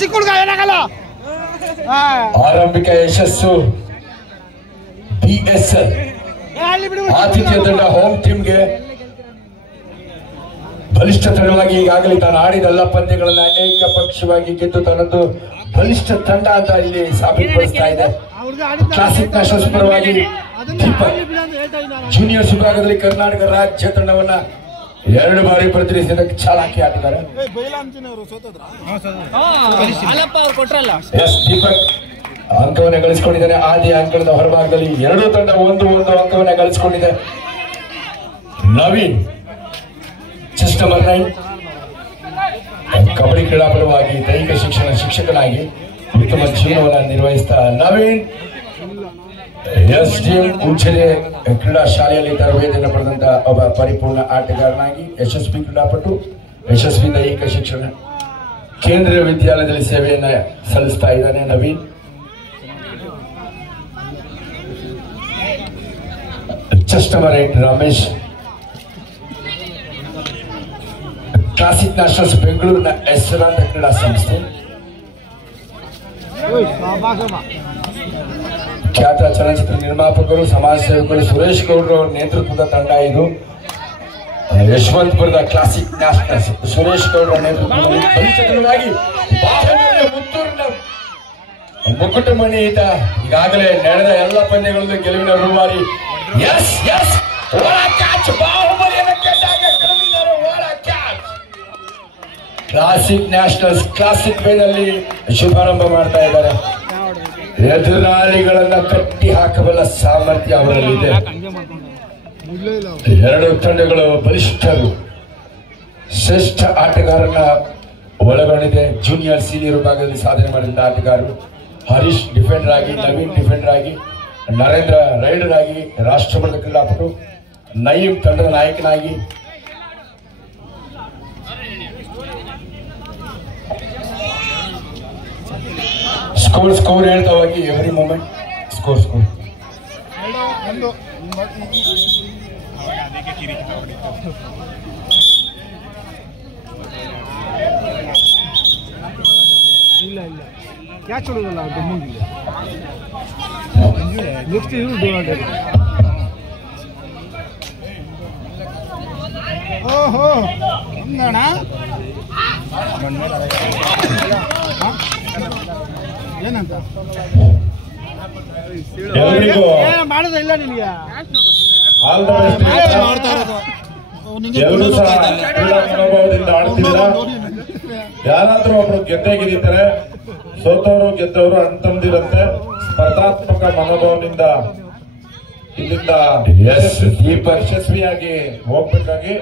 ಚಿಕ್ಕ ಹುಡುಗ ಏನಾಗಲ್ಲ. ಆರಂಭಿಕ ಯಶಸ್ಸು BSL ಆತಿಥ್ಯ ತಂಡ ಹೋಮ್ ಟೀಮ್ಗೆ ಬಲಿಷ್ಠ ತಂಡವಾಗಿ ಈಗಾಗಲೇ ತಾನು ಆಡಿದ ಎಲ್ಲ ಪಂದ್ಯಗಳನ್ನ ಏಕಪಕ್ಷವಾಗಿ ಗೆದ್ದು ತನ್ನದು ಬಲಿಷ್ಠ ತಂಡ ಅಂತ ಇಲ್ಲಿ ಸಾಬೀತುಪಡಿಸ್ತಾ ಇದೆ. ಕ್ಲಾಸಿಕ್ ನ್ಯಾಷನಲ್ಸ್ ಪರವಾಗಿ ದೀಪಕ್ ಜೂನಿಯರ್ಸ್ ವಿಭಾಗದಲ್ಲಿ ಕರ್ನಾಟಕ ರಾಜ್ಯ ತಂಡವನ್ನ 2 ಬಾರಿ ಪ್ರತಿನಿಧಿಸಿದ ಚಾಲಾಕಿ ಆಟಗಾರ ದೀಪಕ್ ಅಂಕವನ್ನ ಗಳಿಸಿಕೊಂಡಿದ್ದಾನೆ. ಆದಿ ಅಂಕಣದ ಹೊರಭಾಗದಲ್ಲಿ 2 ತಂಡ 1 ಅಂಕವನ್ನ ಗಳಿಸಿಕೊಂಡಿದೆ. ನವೀನ್ ಚೆಸ್ ನಂಬರ್ 9 ಕಬಡ್ಡಿ ಕ್ರೀಡಾಪಟುವಾಗಿ ದೈಹಿಕ ಶಿಕ್ಷಣ ಶಿಕ್ಷಕನಾಗಿ ಉತ್ತಮ ಜೀವನವನ್ನು ನಿರ್ವಹಿಸ್ತಾ ನವೀನ್ SDM ಉಚ್ಚಿರೆ ಕ್ರೀಡಾ ಶಾಲೆಯಲ್ಲಿ ತರಬೇತಿಯನ್ನು ಪಡೆದಂತ ಒಬ್ಬ ಪರಿಪೂರ್ಣ ಆಟಗಾರನಾಗಿ ಯಶಸ್ವಿ ಕ್ರೀಡಾಪಟು, ಯಶಸ್ವಿ ದೈಹಿಕ ಶಿಕ್ಷಣ ಕೇಂದ್ರೀಯ ವಿದ್ಯಾಲಯದಲ್ಲಿ ಸೇವೆಯನ್ನ ಸಲ್ಲಿಸ್ತಾ ಇದ್ದಾನೆ Naveen. Chess number 8 Ramesh classic nationals ಬೆಂಗಳೂರಿನ ಹೆಸರಾಂತ ಕ್ರೀಡಾ ಸಂಸ್ಥೆ ಖ್ಯಾತ ಚಲನಚಿತ್ರ ನಿರ್ಮಾಪಕರು ಸಮಾಜ ಸೇವಕರು ಸುರೇಶ್ ಗೌಡ್ರು ಅವರ ನೇತೃತ್ವದ ತಂಡ ಇದು. ಯಶವಂತಪುರದ ಕ್ಲಾಸಿಕ್ ನ್ಯಾಷನಲ್ಸ್ ಸುರೇಶ್ ಗೌಡ್ರ ನೇತೃತ್ವದಲ್ಲಿ ಮುತ್ತೂರಿನ ಮುಕುಟಮಣಿ ಈತ ಈಗಾಗಲೇ ನಡೆದ ಎಲ್ಲ ಪಂದ್ಯಗಳಲ್ಲೂ ಗೆಲುವಿನ ರೂವಾರಿ. ಕ್ಲಾಸಿಕ್ ನ್ಯಾಷನಲ್ಸ್ ಕ್ಲಾಸಿಕ್ ವೇನಲ್ಲಿ ಶುಭಾರಂಭ ಮಾಡ್ತಾ ಇದ್ದಾರೆ. ಎದುರಾಳಿಗಳನ್ನ ಕಟ್ಟಿ ಹಾಕಬಲ್ಲ ಸಾಮರ್ಥ್ಯ ಅವರಲ್ಲಿದೆ. 2 ತಂಡಗಳು ಬಲಿಷ್ಠರು, ಶ್ರೇಷ್ಠ ಆಟಗಾರನ ಒಳಗೊಂಡಿದೆ. ಜೂನಿಯರ್ ಸೀನಿಯರ್ ವಿಭಾಗದಲ್ಲಿ ಸಾಧನೆ ಮಾಡಿದ ಆಟಗಾರರು ಹರೀಶ್ ಡಿಫೆಂಡರ್ ಆಗಿ, ನವೀನ್ ಡಿಫೆಂಡರ್ ಆಗಿ, ನರೇಂದ್ರ ರೈಡರ್ ಆಗಿ, ರಾಷ್ಟ್ರಮಟ್ಟದ ಕ್ರೀಡಾಪಟು ನಯೀಂ ತಂಡದ ನಾಯಕನಾಗಿ, ಸ್ಕೋರ್ ಹೇಳ್ತಾವಾಗಿ ಎವ್ರಿ ಮೂಮೆಂಟ್ ಸ್ಕೋರ್ ಇಲ್ಲ ಕ್ಯಾಚ್ ಹೊಡೋದಲ್ಲ ಮುಂದಿಲ್ಲ. ನೆಕ್ಸ್ಟ್ ಇವರು ಓಹೋ ಒಂದಣ ಏನಂತ ಮಾಡೋದ ಇಲ್ಲ ನಿನಗೆ ಯಾರಾದ್ರೂ ಒಬ್ರು ಗೆದ್ದೇ ಗೆದ್ದಿದ್ದಾರೆ. ಸೋತವರು ಗೆದ್ದವರು ಅಂತಂದಿರಂತೆ ಸ್ಪರ್ಧಾತ್ಮಕ ಮನೋಭಾವದಿಂದ ಇಲ್ಲಿಂದ ಯಶಸ್ವಿಯಾಗಿ ಹೋಗ್ಬೇಕಾಗಿ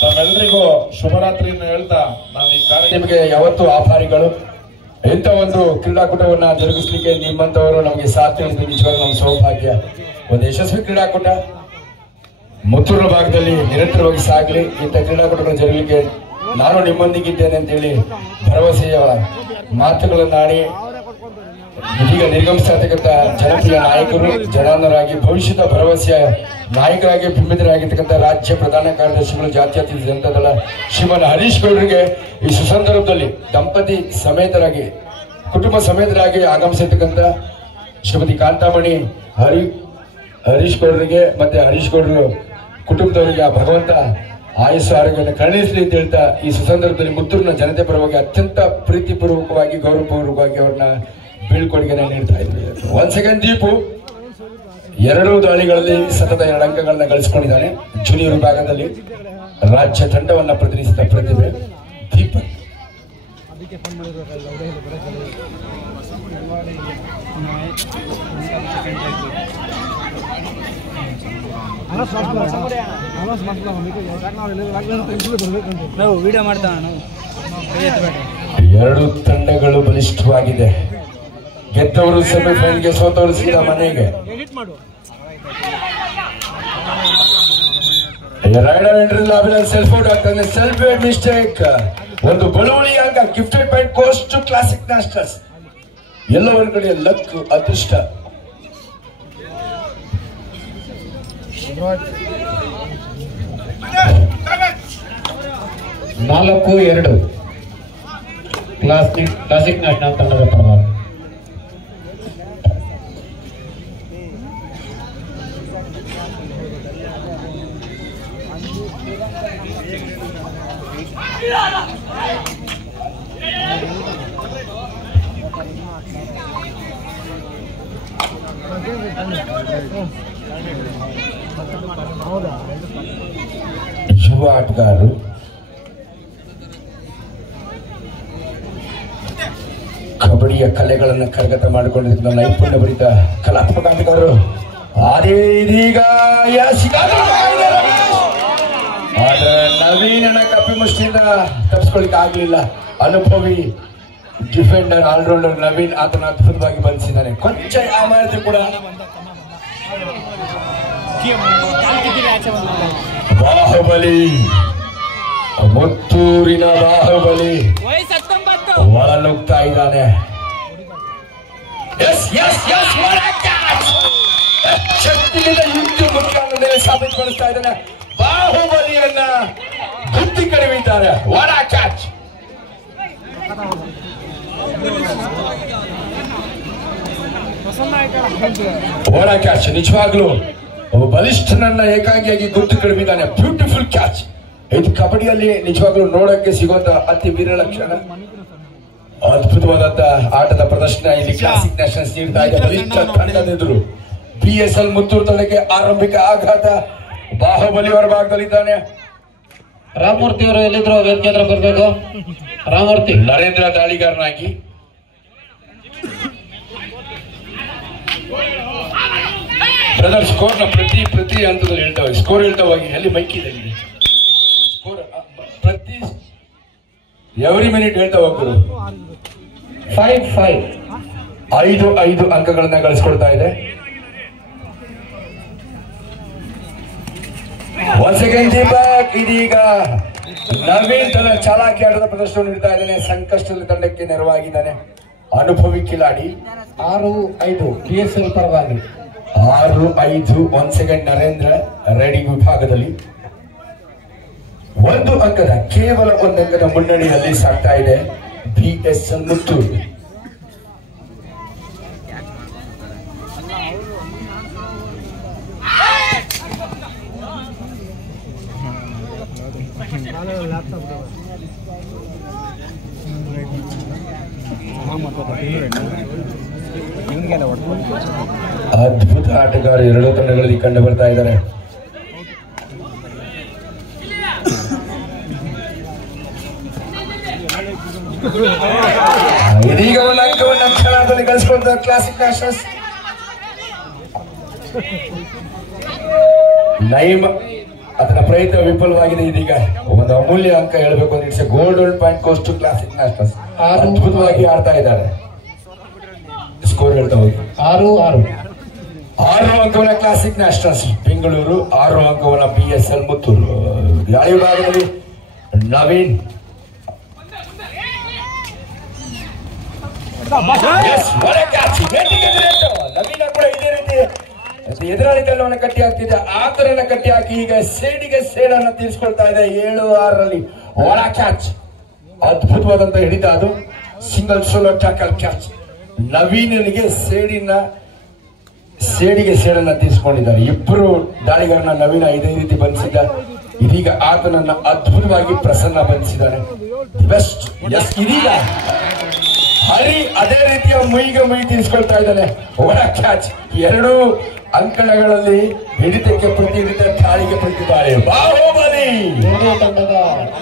ತಮ್ಮೆಲ್ಲರಿಗೂ ಶುಭರಾತ್ರಿಯನ್ನು ಹೇಳ್ತಾ ನಾನು ಈ ಕಾರ್ಯಕ್ರಮಕ್ಕೆ ಯಾವತ್ತೂ ಆಭಾರಿಗಳು. ಇಂಥ ಒಂದು ಕ್ರೀಡಾಕೂಟವನ್ನ ಜರುಗಿಸ್ಲಿಕ್ಕೆ ನಿಮ್ಮಂತವರು ನಮಗೆ ಸಾಥ್ ನೀಡಿದ ನಿಜವಾಗ್ಲೂ ನಮ್ಮ ಸೌಭಾಗ್ಯ. ಒಂದು ಯಶಸ್ವಿ ಕ್ರೀಡಾಕೂಟ ಮುತ್ತೂರು ಭಾಗದಲ್ಲಿ ನಿರಂತರವಾಗಿ ಸಾಗಲಿ. ಇಂಥ ಕ್ರೀಡಾಕೂಟಗಳು ಜರುಗಲಿಕ್ಕೆ ನಾನು ನಿಮ್ಮೊಂದಿಗಿದ್ದೇನೆ ಅಂತೇಳಿ ಭರವಸೆಯ ಮಾತುಗಳನ್ನಾಡಿ ಇದೀಗ ನಿರ್ಗಮಿಸತಕ್ಕಂಥ ಜನಪ್ರಿಯ ನಾಯಕರು, ಜನಾಂಗರಾಗಿ ಭವಿಷ್ಯದ ಭರವಸೆಯ ನಾಯಕರಾಗಿ ಬಿಂಬಿತರಾಗಿರ್ತಕ್ಕಂಥ ರಾಜ್ಯ ಪ್ರಧಾನ ಕಾರ್ಯದರ್ಶಿಗಳು, ಜಾತ್ಯತೀತ ಜನತಾದಳ ಶ್ರೀಮಾನ್ ಹರೀಶ್ ಗೌಡರಿಗೆ ಈ ಸುಸಂದರ್ಭದಲ್ಲಿ ದಂಪತಿ ಸಮೇತರಾಗಿ ಕುಟುಂಬ ಸಮೇತರಾಗಿ ಆಗಮಿಸಿರ್ತಕ್ಕಂಥ ಶ್ರೀಮತಿ ಕಾಂತಾಮಣಿ ಹರೀಶ್ ಗೌಡರಿಗೆ ಮತ್ತೆ ಹರೀಶ್ ಗೌಡರು ಕುಟುಂಬದವರಿಗೆ ಆ ಭಗವಂತ ಆಯುಷ್ಯ ಆರೋಗ್ಯವನ್ನು ಕರುಣಿಸಲಿ ಅಂತ ಹೇಳ್ತಾ ಈ ಸುಸಂದರ್ಭದಲ್ಲಿ ಮುತ್ತೂರಿನ ಜನತೆ ಪರವಾಗಿ ಅತ್ಯಂತ ಪ್ರೀತಿಪೂರ್ವಕವಾಗಿ ಗೌರವಪೂರ್ವಕವಾಗಿ ಅವ್ರನ್ನ ಬೀಳ್ಕೊಡುಗೆಯನ್ನು ನೀಡ್ತಾ ಇದ್ವಿ. ಒಂದ್ ಸೆಕೆಂಡ್ ದೀಪು 2 ದಾಳಿಗಳಲ್ಲಿ ಸತತ 2 ಅಂಕಗಳನ್ನ ಗಳಿಸಿಕೊಂಡಿದ್ದಾನೆ. ಜೂನಿಯರ್ ವಿಭಾಗದಲ್ಲಿ ರಾಜ್ಯ ತಂಡವನ್ನ ಪ್ರತಿನಿಧಿಸಿದ ಪ್ರತಿಭೆ ದೀಪಕ್. ನಾವು ವಿಡಿಯೋ ಮಾಡ್ತಾ 2 ತಂಡಗಳು ಬಲಿಷ್ಠವಾಗಿದೆ. ಗೆದ್ದವರು ಸೆಮಿಫೈನಲ್ಗೆ, ಸೋತವರು ಸೀದಾ ಮನೆಗೆ. ರೈಡರ್ ಎಂಟ್ರಿ ಲಾಬಿನಲ್ಲಿ ಸೆಲ್ಫ್ ಔಟ್ ಆಗ್ತಾನೆ. Self made mistake. ಒಂದು ಬಳುವಳಿ ಅಂಕ gifted by coach to classic nationals. ಎಲ್ಲ ಒಂದ್ ಕಡೆ ಲಕ್, ಅದೃಷ್ಟ. 4-2 ಕ್ಲಾಸಿಕ್ ನ್ಯಾಷನಲ್ ತಂಡದ ಪರವಾಗಿ. ಯುವ ಆಟಗಾರರು ಕಬಡ್ಡಿಯ ಕಲೆಗಳನ್ನು ಕರಗತ ಮಾಡಿಕೊಂಡಿದ್ದ ನೈಪುಣ್ಯ ಭರಿತ ಕಲಾತ್ಮಕ ಆಟಗಾರರು. ಅದೇ ಇದೀಗ ಆದ್ರೆ ನವೀನನ ಕಪಿಮುಷ್ಟಿಯಿಂದ ತಪ್ಪಿಸ್ಕೊಳ್ಳಿಕ್ಕೆ ಆಗ್ಲಿಲ್ಲ. ಅನುಭವಿ ಡಿಫೆಂಡರ್ ಆಲ್ರೌಂಡರ್ ನವೀನ್ ಆತನ ಅದ್ಭುತವಾಗಿ ಬಂಧಿಸಿದ್ದಾನೆ. ಕೊಂಚ ಮಾಡಿದ್ರು ಕೂಡ ಬಾಹುಬಲಿ, ಮುತ್ತೂರಿನ ಬಾಹುಬಲಿ ಒಳನುಗ್ತಾ ಇದ್ದಾನೆ. ಶಕ್ತಿಯಿಂದ ಯುದ್ಧ ಮುಖಾಂತರ ಸಾಬೀತುಪಡಿಸ್ತಾ ಇದ್ದಾನೆ. ಬಾಹುಬಲಿಯನ್ನ ಗುತ್ತಿ ಕಡಿಮಿದ್ದಾರೆ. What a catch! What a catch! ನಿಜವಾಗ್ಲೂ ಒಬ್ಬ ಬಲಿಷ್ಠನನ್ನ ಏಕಾಂಗಿಯಾಗಿ ಗುರ್ತು ಕಡಿಮಿದ್ದಾನೆ. Beautiful catch. ಇದು ಕಬಡ್ಡಿಯಲ್ಲಿ ನಿಜವಾಗ್ಲೂ ನೋಡಕ್ಕೆ ಸಿಗುವಂತ ಅತಿ ವಿರಳ ಕ್ಷಣ. ಅದ್ಭುತವಾದಂತ ಆಟದ ಪ್ರದರ್ಶನ ಇಲ್ಲಿ ಕ್ಲಾಸಿಕ್ ನ್ಯಾಷನಲ್ಸ್ ನೀಡ್ತಾ ಇದೆ. ಬಲಿಷ್ಠ ತಂಡದೆದುರು BSL ಮುತ್ತೂರು ತಂಡಕ್ಕೆ ಆರಂಭಿಕ ಆಘಾತ. ಬಾಹುಬಲಿ ಅವರ ಭಾಗದಲ್ಲಿದ್ದಾನೆ. ರಾಮಮೂರ್ತಿ ಅವರು ಎಲ್ಲಿದ್ರು ವೇದಿಕೆ ಹತ್ರ ಬರ್ಬೇಕು. ರಾಮಮೂರ್ತಿ ನರೇಂದ್ರ ದಾಳಿಗಾರನಾಗಿ ಬ್ರದರ್ ಸ್ಕೋರ್ ನ ಪ್ರತಿ ಹಂತದಲ್ಲಿ ಹೇಳ್ತಾವೆ. ಸ್ಕೋರ್ ಹೇಳ್ತಾವಾಗಿ ಎಲ್ಲಿ ಮೈಕಿದೆ ಸ್ಕೋರ್ ಪ್ರತಿ ಎವ್ರಿ ಮಿನಿಟ್ ಹೇಳ್ತಾ ಹೋಗ್ರು. 5 ಅಂಕಗಳನ್ನ ಗಳಿಸ್ಕೊಳ್ತಾ ಇದೆ. ಒನ್ಸ್ ಅಗೈನ್ ದೀಪಕ್ ಇದೀಗ ನವೀನ್ ತನ್ನ ಚಾಲಾಕಿ ಆಟದ ಪ್ರದರ್ಶನ ನೀಡ್ತಾ ಇದ್ದಾನೆ. ಸಂಕಷ್ಟದ ತಂಡಕ್ಕೆ ನೆರವಾಗಿದ್ದಾನೆ. ಅನುಭವಿ ಕಿಲಾಡಿ. 6-5 BSL ಪರವಾಗಿ. 6-5 ಒನ್ಸ್ ಅಗೈನ್ ನರೇಂದ್ರ ರೈಡಿಂಗ್ ವಿಭಾಗದಲ್ಲಿ 1 ಅಂಕದ ಕೇವಲ 1 ಅಂಕದ ಮುನ್ನಡೆಯಲ್ಲಿ ಸಾಗ್ತಾ ಇದೆ BSL ಮುತ್ತೂರು. ಅದ್ಭುತ ಆಟಗಾರ ಎರಡೂ ತಂಡಗಳಲ್ಲಿ ಕಂಡು ಬರ್ತಾ ಇದ್ದಾರೆ. ಇದೀಗ ಒಂದು ಅಂಕವನ್ನು ಕ್ಷಣದಲ್ಲಿ ಗಳಿಸಿಕೊಂಡ ಕ್ಲಾಸಿಕ್ ನ್ಯಾಷನಲ್ಸ್. ನೈಮ್ ಅದರ ಪ್ರಯತ್ನ ವಿಫಲವಾಗಿದೆ. ಇದೀಗ ಒಂದು ಅಮೂಲ್ಯ ಅಂಕ ಹೇಳಬೇಕು ಅಂದ್ರೆ it's golden point goes to classic nationals. ಅದ್ಭುತವಾಗಿ ಆಡ್ತಾ ಇದ್ದಾರೆ. ಸ್ಕೋರ್ ಹೇಳ್ತಾ ಹೋಗಿ 6 ಅಂಕವನ್ನ ಕ್ಲಾಸಿಕ್ ನ್ಯಾಷನಲ್ಸ್ ಬೆಂಗಳೂರು, 6 ಅಂಕವನ್ನ BSL ಮುತ್ತೂರು. ಗಾಳಿ ವಿಭಾಗದಲ್ಲಿ ನವೀನ್ ನವೀನ ಕೂಡ ಇದೇ ರೀತಿ ಎದುರಾಳಿ ತಂಡವನ್ನು ಕಟ್ಟಿ ಹಾಕ್ತಿದ್ದ. ಆತರನ್ನ ಕಟ್ಟಿ ಹಾಕಿ ಈಗ ಸೇಡಿಗೆ ಸೇಡನ್ನು ತೀರಿಸಿಕೊಳ್ತಾ ಇದೆ. 7-6ರಲ್ಲಿ ಒಳ ಕ್ಯಾಚ್. ಅದ್ಭುತವಾದಂತ ಹಿಡಿತ ಅದು. Single solo tackle catch. ನವೀನನಿಗೆ ಸೇಡಿಗೆ ಸೇಡನ್ನ ತೀರಿಸಿಕೊಂಡಿದ್ದಾರೆ. ಇಬ್ಬರು ದಾಳಿಗಾರನ ನವೀನ ಇದೇ ರೀತಿ ಬಂಧಿಸಿದ್ದ. ಇದೀಗ ಆತನನ್ನ ಅದ್ಭುತವಾಗಿ ಪ್ರಸನ್ನ ಬಂಧಿಸಿದ್ದಾನೆ. ಬೆಸ್ಟ್. ಎಸ್, ಇದೀಗ ಹರಿ ಅದೇ ರೀತಿಯ ಮುಯಿಗೆ ಮುಯಿ ತೀರಿಸಿಕೊಳ್ತಾ ಇದ್ದಾನೆ. ಒಳ ಕ್ಯಾಚ್. 2 ಅಂಕಣಗಳಲ್ಲಿ ಹಿಡಿತಕ್ಕೆ ಪ್ರತಿ ಹಿಡಿತ, ದಾಳಿಗೆ ಪ್ರತಿ ದಾಳಿ. ಬಾಹುಬಲಿ ತಂಡದ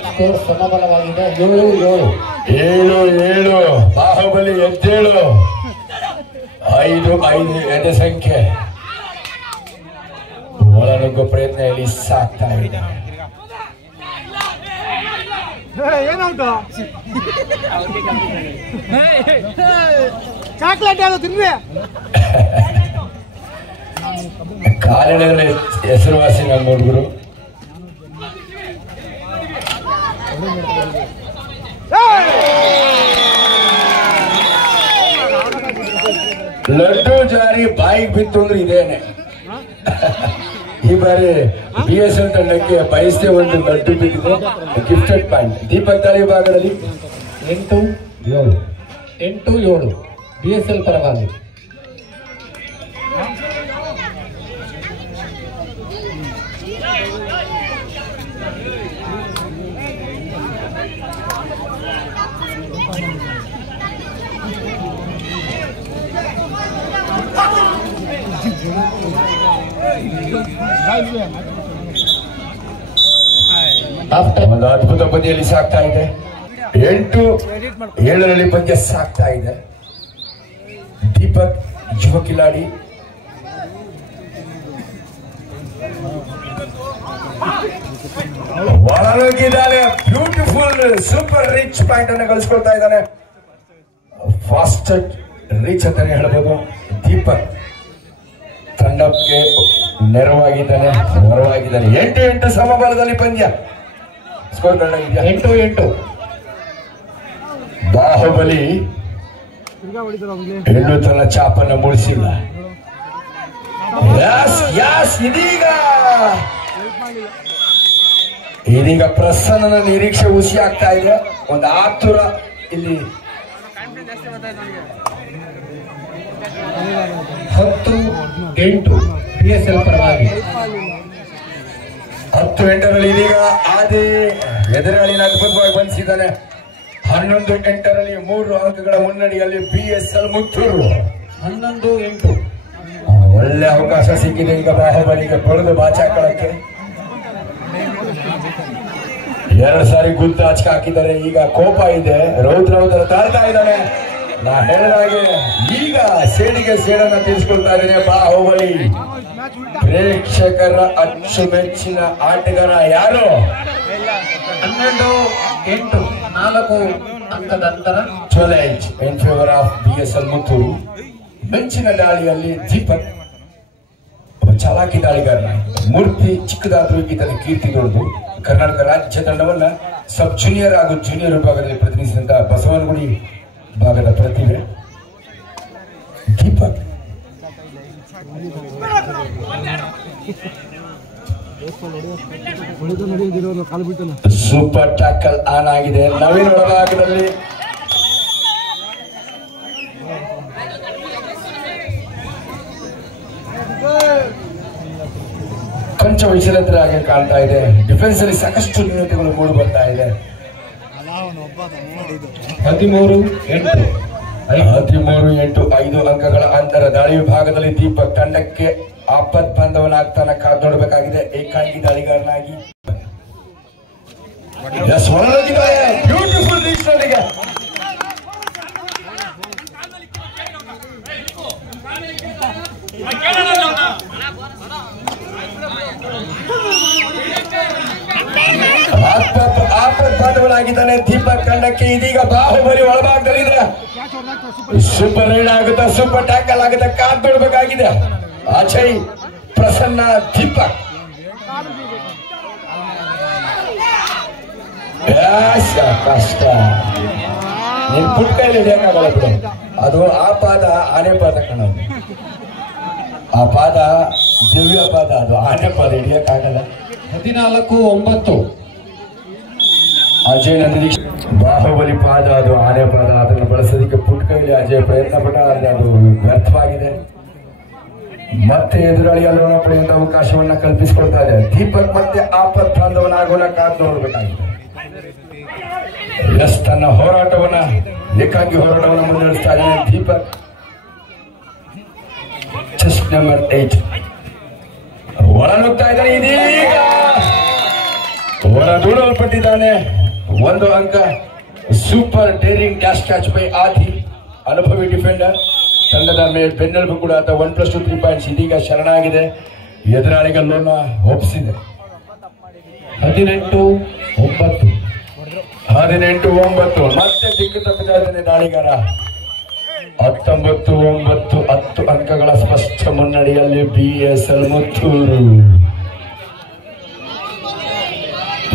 ಸ್ಕೋರ್ ಸಮಬಲವಾಗಿದೆ. 7-7. ಬಾಹುಬಲಿ ಎದ್ದೇಳು. 5-5 ಎದೆ ಸಂಖ್ಯೆ. ಒಳನುಗ್ಗುವ ಪ್ರಯತ್ನ ಇಲ್ಲಿ ಸಾಕ್ತಾ ಇದೆ. ಚಾಕ್ಲೇಟ್ ಯಾವ್ದು ತಿನ್ರಿ. ಕಾಲಿನ ಹೆಸರುವಾಸಿ ನಮ್ಮ ಹುಡುಗರು. ಲಡ್ಡು ಜಾರಿ ಬಾಯಿಗೆ ಬಿತ್ತು ಅಂದ್ರೆ ಇದೇನೆ. ಈ ಬಾರಿ BSL ತಂಡಕ್ಕೆ ಬಯಸದೆ ಒಂದು ಲಡ್ಡು ಬಿದ್ದಿದೆ, ಗಿಫ್ಟೆಡ್ ಪಾಯಿಂಟ್. ದೀಪಕ್ ದಾಳಿ ಭಾಗದಲ್ಲಿ 8-7 BSL ಪರವಾಗಿ. ಒಂದು ಅದ್ಭುತ ಪಂದ್ಯದಲ್ಲಿ ಸಾಕ್ತಾ ಇದೆ. 8-7 ಪಂದ್ಯ ಸಾಕ್ತಾ ಇದೆ. ದೀಪಕ್ ಯುವ Kiladi ಒಳಗಿದ್ದಾನೆ. Beautiful super rich point ಅನ್ನು ಗಳಿಸ್ಕೊಳ್ತಾ ಇದ್ದಾನೆ. ಫಾಸ್ಟೆಸ್ಟ್ ರೀಚ್ ಅಂತಾನೆ ಹೇಳ್ಬೋದು. ದೀಪಕ್ ತಂಡಕ್ಕೆ ನೆರವಾಗಿದ್ದಾನೆ, ಹೊರವಾಗಿದ್ದಾನೆ. 8-8 ಸಮಬಲದಲ್ಲಿ ಪಂದ್ಯ. ಸ್ಕೋರ್ 8-8. ಬಾಹುಬಲಿ ಇನ್ನೂ ತನ್ನ ಚಾಪನ್ನು ಮೂಡಿಸಿಲ್ಲ. ಇದೀಗ ಪ್ರಸನ್ನನ ನಿರೀಕ್ಷೆ ಹುಸಿ ಆಗ್ತಾ ಇದೆ. ಒಂದು ಆತುರ ಇಲ್ಲಿ. 10-8 BSL ಪರವಾಗಿ. 10-8 ಇದೀಗ ಆದಿ ಎದುರಾಳಿನ ಅದ್ಭುತವಾಗಿ ಬಂಧಿಸಿದ್ದಾನೆ. 11-8 3 ಅಂಕಗಳ ಮುನ್ನಡೆಯಲ್ಲಿ BSL ಮುತ್ತೂರು. 11-8 ಒಳ್ಳೆ ಅವಕಾಶ ಸಿಕ್ಕಿದೆ ಈಗ ಬಾಹುಬಲಿಗೆ ಬಳಿದು ಬಾಚಾಕಳಕ್ಕೆ. 2 ಸಾರಿ ಗುಲ್ತು ಆಚೆ ಹಾಕಿದ್ದಾರೆ. ಈಗ ಕೋಪ ಇದೆ, ರೌದ್ರ ತಾಳ್ತಾ ಇದ್ದಾನೆ. ನಾ ಹೇಳಿದಾಗೆ ಈಗ ಸೇಡಿಗೆ ಸೇಡನ್ನ ತೀರಿಸಿಕೊಳ್ತಾ ಇದ್ದೇನೆ ಬಾಹುಬಲಿ. ಪ್ರೇಕ್ಷಕರ ಅಚ್ಚುಮೆಚ್ಚಿನ ಆಟಗಾರ ಯಾರು? 12-8 4 ಅಂಕದ ಅಂತರ. Challenge in favour of BSL Muthur. ಬೆಂಚಿನ ದಾಳಿಯಲ್ಲಿ ದೀಪಕ್ ಒಬ್ಬ ಚಾಲಾಕಿ ದಾಳಿಗಾರನ. ಮೂರ್ತಿ ಚಿಕ್ಕದಾದರೂ ಈತನ ಕೀರ್ತಿ ದೊಡ್ಡದು. ಕರ್ನಾಟಕ ರಾಜ್ಯ ತಂಡವನ್ನ ಸಬ್ ಜೂನಿಯರ್ ಹಾಗೂ ಜೂನಿಯರ್ ವಿಭಾಗದಲ್ಲಿ ಪ್ರತಿನಿಧಿಸಿದಂತಹ ಬಸವನಗುಡಿ ಭಾಗದ ಪ್ರತಿಭೆ ದೀಪಕ್. ಸೂಪರ್ ಟ್ಯಾಕಲ್ ಆನ್ ಆಗಿದೆ. ನವೀನ್ ಒಳಭಾಗದಲ್ಲಿ ಕೊಂಚ ವಿಚಲಿತರಾಗಿ ಕಾಣ್ತಾ ಇದೆ. ಡಿಫೆನ್ಸ್ ಅಲ್ಲಿ ಸಾಕಷ್ಟು ನ್ಯೂನತೆಗಳು ಮೂಡಿ ಬರ್ತಾ ಇದೆ. 13-8 5 ಅಂಕಗಳ ಅಂತರ. ದಾಳಿ ವಿಭಾಗದಲ್ಲಿ ದೀಪಕ್ ತಂಡಕ್ಕೆ ಆಪತ್ ಬಂದವನಾಗ್ತಾನೆ. ಕಾದು ನೋಡಬೇಕಾಗಿದೆ ಏಕಾಂಗಿ ದಾಳಿಗಾರನಾಗಿ. ಬ್ಯೂಟಿಫುಲ್ ರೀಚ್ ನಲ್ಲಿಗೆ ಆಪತ್ ಬಾಂಧವನಾಗಿದ್ದಾನೆ ದೀಪಕ್ ತಂಡಕ್ಕೆ. ಇದೀಗ ಬಾಹುಬಲಿ ಒಳಭಾಗದಲ್ಲಿದೆ. ಸೂಪರ್ ರೈಡ್ ಆಗುತ್ತಾ, ಸೂಪರ್ ಟ್ಯಾಕಲ್ ಆಗುತ್ತಾ, ಕಾದ್ ನೋಡ್ಬೇಕಾಗಿದೆ. ಅಜಯ್, ಪ್ರಸನ್ನ, ದೀಪಕ್. ಕಷ್ಟ. ನೀನ್ ಪುಟ್ ಕೈಲಿ ಹಿಡಿಯಕ್ಕಾಗಲ್ಲ ಬಿಡು. ಅದು ಆ ಪಾದ ಆನೆ ಪಾದ ಕಾಣೋದು. ಆ ಪಾದ ದಿವ್ಯ ಪಾದ, ಅದು ಆನೆ ಪಾದ ಹಿಡಿಯಕ್ಕಾಗಲ್ಲ. 14-9 ಅಜಯ್ ನಿರೀಕ್ಷೆ. ಬಾಹುಬಲಿ ಪಾದ ಅದು ಆನೆ ಪಾದ, ಅದನ್ನು ಬಳಸೋದಕ್ಕೆ ಪುಟ್ ಕೈಲಿ ಅಜಯ್ ಪ್ರಯತ್ನ ಪಟ್ಟ, ಆದರೆ ಅದು ವ್ಯರ್ಥವಾಗಿದೆ. ಮತ್ತೆ ಎದುರಾಳಿ ಅಲ್ಲೋಣ ಪಡೆಯುವಂತ ಅವಕಾಶವನ್ನ ಕಲ್ಪಿಸಿಕೊಳ್ತಾ ಇದೆ. ದೀಪಕ್ ಮತ್ತೆ ಆಪತ್ ಬಾಂಧವನಾಗೋಣ ಕಾದು ನೋಡ್ಬೇಕಾಗಿದೆ. ಎಸ್ ತನ್ನ ಹೋರಾಟವನ್ನ ಏಕಾಂಗಿ ಹೋರಾಟವನ್ನ ಮುನ್ನಡೆಸ್ತಾ ಇದ್ದಾನೆ ದೀಪಕ್. ಚೆಸ್ಟ್ ನಂಬರ್ 8 ಒಳನುಗ್ತಾ ಇದ್ದಾನೆ. ಇದೀಗ ಹೊರ ದೂಡಲ್ಪಟ್ಟಿದ್ದಾನೆ. 1 ಅಂಕ. Super daring dash catch by ಆದಿ, ಅನುಭವಿ ಡಿಫೆಂಡರ್. ತಂಡದ ಬೆನ್ನೆಲುಬು ಕೂಡ ಆತ. 1+2 3 ಪಾಯಿಂಟ್ಸ್. ಇದೀಗ ಶರಣಾಗಿದೆ, ಎದುರಾಳಿಗಲ್ಲೋನ ಒಪ್ಪಿಸಿದೆ. 18-9 ಮತ್ತೆ ದಿಕ್ಕು ತಪ್ಪಿತಾ ಇದ್ದಾನೆ ದಾಳಿಗಾರ. 19-9 10 ಅಂಕಗಳ ಸ್ಪಷ್ಟ ಮುನ್ನಡೆಯಲ್ಲಿ BSL ಮುತ್ತೂರು.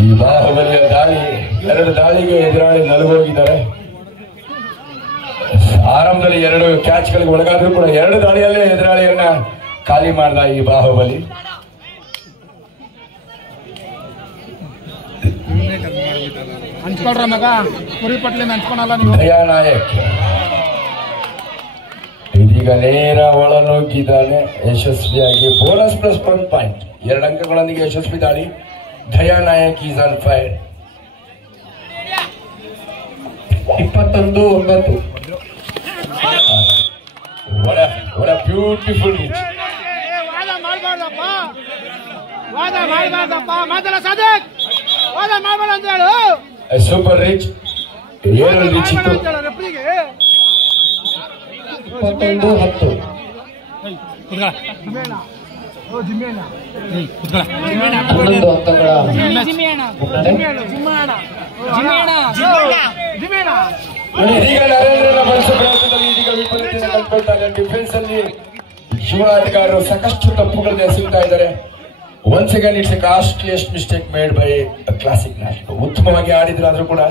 ಈ ಬಾಹುಬಲಿಯ ದಾಳಿ, 2 ದಾಳಿಗೆ ಎದುರಾಳಿ ನಲುಗೋಗಿದ್ದಾರೆ. ಆರಂಭದಲ್ಲಿ 2 ಕ್ಯಾಚ್ಗಳಿಗೆ ಒಳಗಾದ್ರೂ ಕೂಡ 2 ದಾಳಿಯಲ್ಲೇ ಎದುರಾಳಿಯನ್ನ ಖಾಲಿ ಮಾಡ್ದ ಈ ಬಾಹುಬಲಿ. ಹಂಚ್ಕೊಳ್ರ ಮಗ ಕುರಿ ಪಟ್ಲಿಂದ ಹಂಚ್ಕೊಳಲ್ಲ ನೀವು. ದಯಾ ನಾಯಕ್ ಇದೀಗ ನೇರ ಒಳನುಗ್ಗಿದ್ದಾನೆ ಯಶಸ್ವಿಯಾಗಿ. ಬೋನಸ್ ಪ್ಲಸ್ 1 ಪಾಯಿಂಟ್, 2 ಅಂಕಗಳೊಂದಿಗೆ ಯಶಸ್ವಿ ದಾಳಿ. Daya Nayak is on fire. 21-9. What a beautiful reach. ವಾದ ಮಾಡಬಾರ್ದಪ್ಪ, ವಾದ ಮಾಡಬಾರ್ದಪ್ಪ, ಮಾತಲ್ಲ ಸಾಧಕ್, ವಾದ ಮಾಡಬೇಡ ಅಂತ ಹೇಳು. ಸೂಪರ್ ರೀಚ್, ಏಳು ರೀಚ್ ಇತ್ತು. ರೆಫ್ರಿಗೆ 21-10. ಜಿಮೇಣ, ಓ ಜಿಮೇಣ, 11 ಅಂಕಗಳ ಜಿಮೇಣ. ಇದೀಗ ನರೇಂದ್ರನ ಮನಸ್ಸು ಪ್ರಯತ್ನದಲ್ಲಿ ಇದೀಗ ವಿಫಲತೆಯನ್ನು ಕಂಡುಕೊಳ್ತಾರೆ. ಡಿಫೆನ್ಸ್ ಅಲ್ಲಿ ಯುವ ಆಟಗಾರರು ಸಾಕಷ್ಟು ತಪ್ಪುಗಳನ್ನ ಎಸಗುತ್ತಾ ಇದ್ದಾರೆ. Once again it's A costliest mistake made by classic national. ಉತ್ತಮವಾಗಿ ಆಡಿದ್ರಾದ್ರೂ ಕೂಡ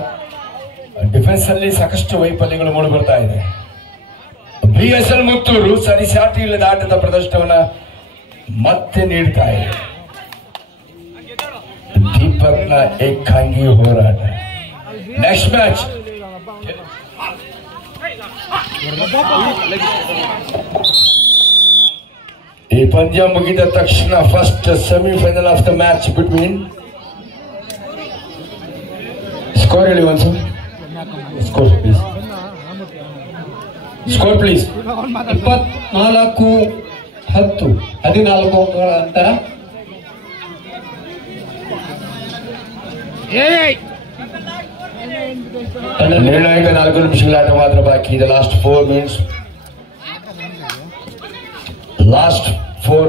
ಡಿಫೆನ್ಸ್ ಅಲ್ಲಿ ಸಾಕಷ್ಟು ವೈಫಲ್ಯಗಳು ಮೂಡಿ ಬರ್ತಾ ಇದೆ. BSL ಮುತ್ತೂರು ಸರಿಸಾಟಿ ಇಲ್ಲದ ಆಟದ ಪ್ರದರ್ಶನವನ್ನ ಮತ್ತೆ ನೀಡ್ತಾ ಇದೆ. ದೀಪಕ್ನ ಏಕಾಂಗಿ ಹೋರಾಟ. ನೆಕ್ಸ್ಟ್ ಮ್ಯಾಚ್ ಈ ಪಂದ್ಯ ಮುಗಿದ ತಕ್ಷಣ first semifinal of the match between score ಹೇಳಿ ಒಂದು ಸ್ಕೋರ್ ಪ್ಲೀಸ್. Score please. 24-10, 14 ಅಂಕಗಳ ಅಂತರ. ನಿರ್ಣಾಯಕ 4 ನಿಮಿಷಗಳ ಆಟ ಮಾತ್ರ ಬಾಕಿ ಇದೆ. Last 4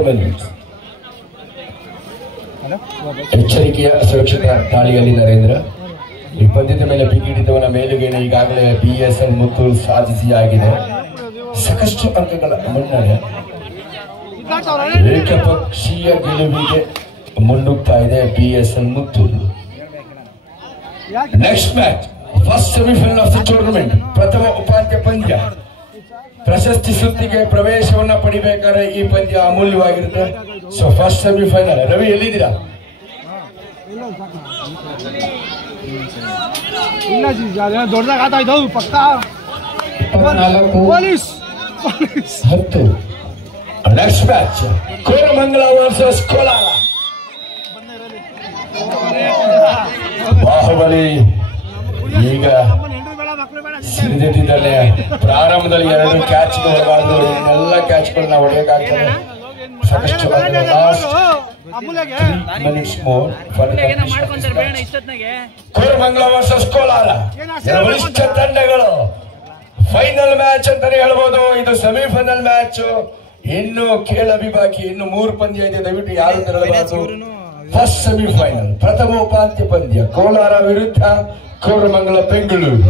minutes. ಎಚ್ಚರಿಕೆಯ ಸುರಕ್ಷಿತ ದಾಳಿಯಲ್ಲಿ ನರೇಂದ್ರ. ಈ ಪಂದ್ಯದ ಮೇಲೆ ಬಿಗಿಡಿತವನ ಮೇಲುಗೇನೆ ಈಗಾಗಲೇ BSL ಮುತ್ತೂರು ಸಾಧಿಸಿಯಾಗಿದೆ. ಸಾಕಷ್ಟು ಅಂಕಗಳ ಮುನ್ನಡೆ, ಏಕಪಕ್ಷೀಯ ಗೆಲುವಿಗೆ ಮುನ್ನುಗ್ತಾ ಇದೆ BSL Muthur. Next match first semifinal of the tournament, ಪ್ರಥಮ ಉಪಾಂತ್ಯ ಪಂದ್ಯ. ಪ್ರಶಸ್ತಿ ಸುತ್ತಿಗೆ ಪ್ರವೇಶವನ್ನ ಪಡಿಬೇಕಾದ್ರೆ ಈ ಪಂದ್ಯ ಅಮೂಲ್ಯವಾಗಿರುತ್ತೆ. So first semifinal. ರವಿ ಎಲ್ಲಿದ್ದೀರಾ? ಇಲ್ಲ ದೊಡ್ಡದಾಗ ಆತ ಇದ್ದವು ಪಕ್ಕ 24-10. Next match Koramangala versus Kolar. Bahubali ಈಗ ಸಿಡಿದಿದ್ದಾನೆ. ಪ್ರಾರಂಭದಲ್ಲಿ 2 ಕ್ಯಾಚ್ ಹೊರಬಾರ್ದು, ಎಲ್ಲ ಕ್ಯಾಚ್ಗಳನ್ನ ಹೊಡೆಯಕ್ಕಾಗ್ತದೆ. ಸಾಕಷ್ಟು ಕೋರಮಂಗಲ ವರ್ಸಸ್ ಕೋಲಾರ, ಬಲಿಷ್ಠ ತಂಡಗಳು. ಫೈನಲ್ ಮ್ಯಾಚ್ ಅಂತಾನೆ ಹೇಳ್ಬೋದು. ಇದು ಸೆಮಿಫೈನಲ್ ಮ್ಯಾಚ್. ಇನ್ನು ಕೇಳಬಿ ಬಾಕಿ, ಇನ್ನು 3 ಪಂದ್ಯ ಇದೆ. ದಯವಿಟ್ಟು ಯಾರು ತೆರಳಬಾರದು. ಫಸ್ಟ್ ಸೆಮಿಫೈನಲ್, ಪ್ರಥಮ ಉಪಾಂತ್ಯ ಪಂದ್ಯ, ಕೋಲಾರ ವಿರುದ್ಧ ಕೋರಮಂಗಲ ಬೆಂಗಳೂರು.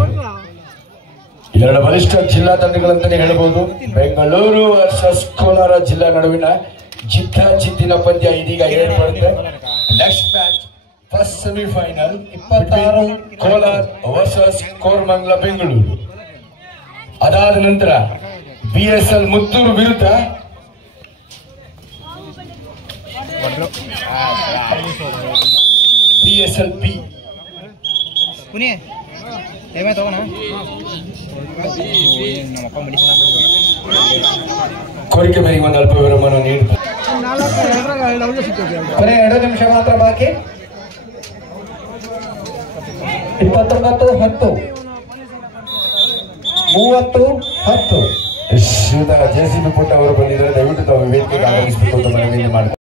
2 ಬಲಿಷ್ಠ ಜಿಲ್ಲಾ ತಂಡಗಳಂತಾನೆ ಹೇಳ್ಬೋದು. ಬೆಂಗಳೂರು ವರ್ಸಸ್ ಕೋಲಾರ ಜಿಲ್ಲಾ ನಡುವಿನ ಜಿದ್ದಿನ ಪಂದ್ಯ ಇದೀಗ ಏರ್ಪಡುತ್ತೆ. Next match first semifinal 26 Kolar versus Koramangala Bengaluru. ಅದಾದ ನಂತರ BSL ಮುತ್ತೂರು ವಿರುದ್ಧ BSL B. ಕೋರಿಕೆ ಮೇರೆಗೆ ಒಂದು ಅಲ್ಪ ವಿರಾಮವನ್ನು ನೀಡುತ್ತಾರೆ. ಕೊನೆ 2 ನಿಮಿಷ ಮಾತ್ರ ಬಾಕಿ. 29-10, 30-10. ಶ್ರೀಧರ JCB ಪುಟ್ಟ ಅವರು ಬಂದಿದ್ದಾರೆ. ದಯವಿಟ್ಟು ತಾವು ವೇದಿಕೆಗೆ ಆಗಮಿಸಬೇಕು ಅಂತ ಮನವಿಯನ್ನು ಮಾಡ್ತಾರೆ.